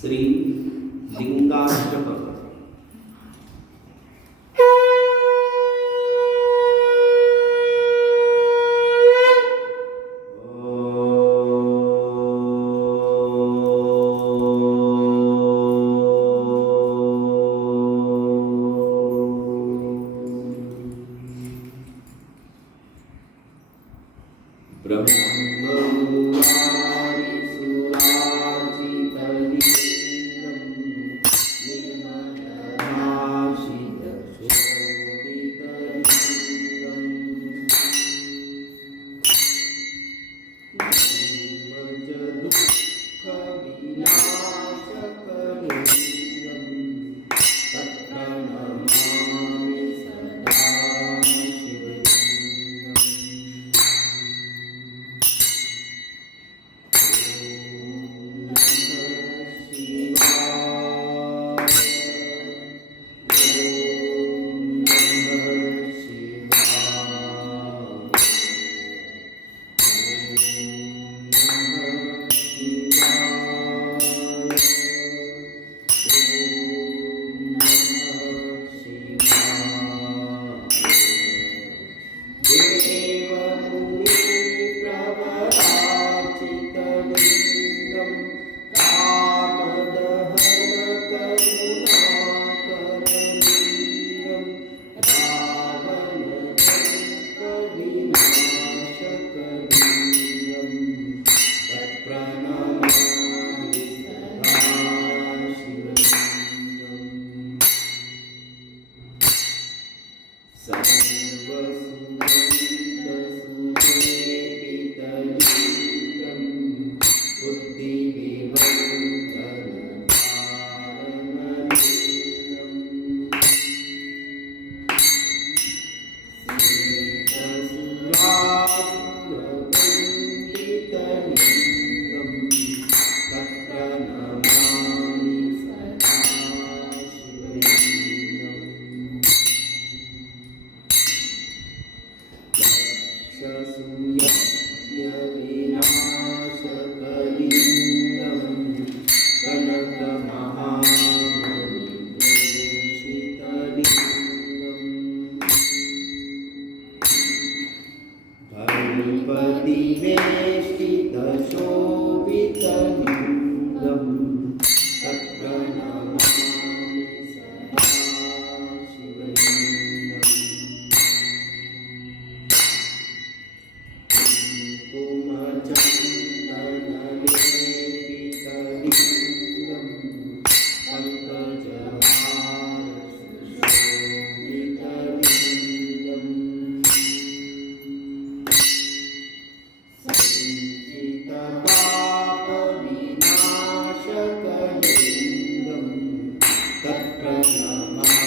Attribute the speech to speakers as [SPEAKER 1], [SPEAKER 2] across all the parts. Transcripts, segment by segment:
[SPEAKER 1] Shri लिंगाष्ट Brahma. Sarva Sundari 这素颜眼里 Amen.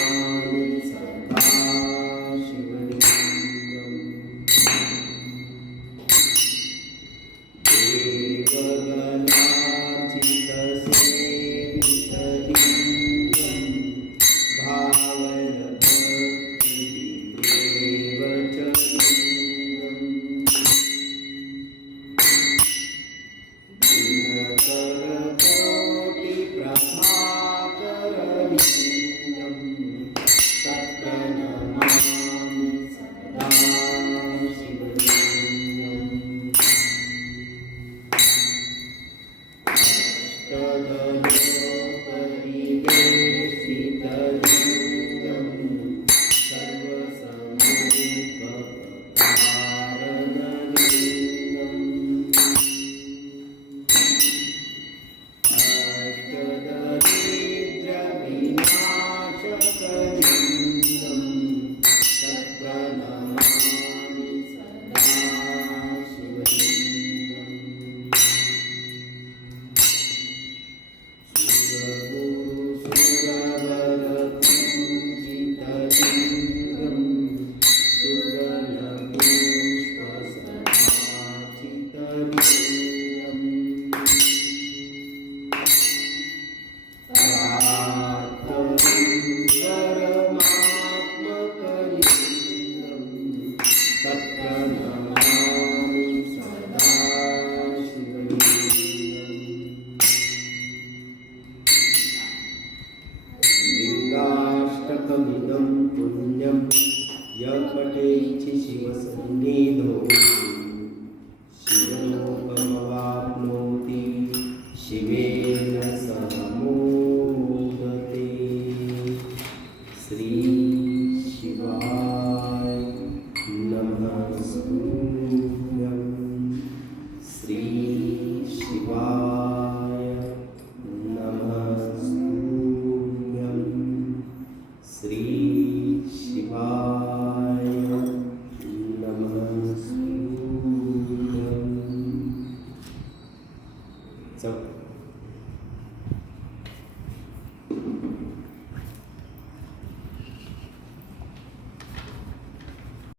[SPEAKER 1] So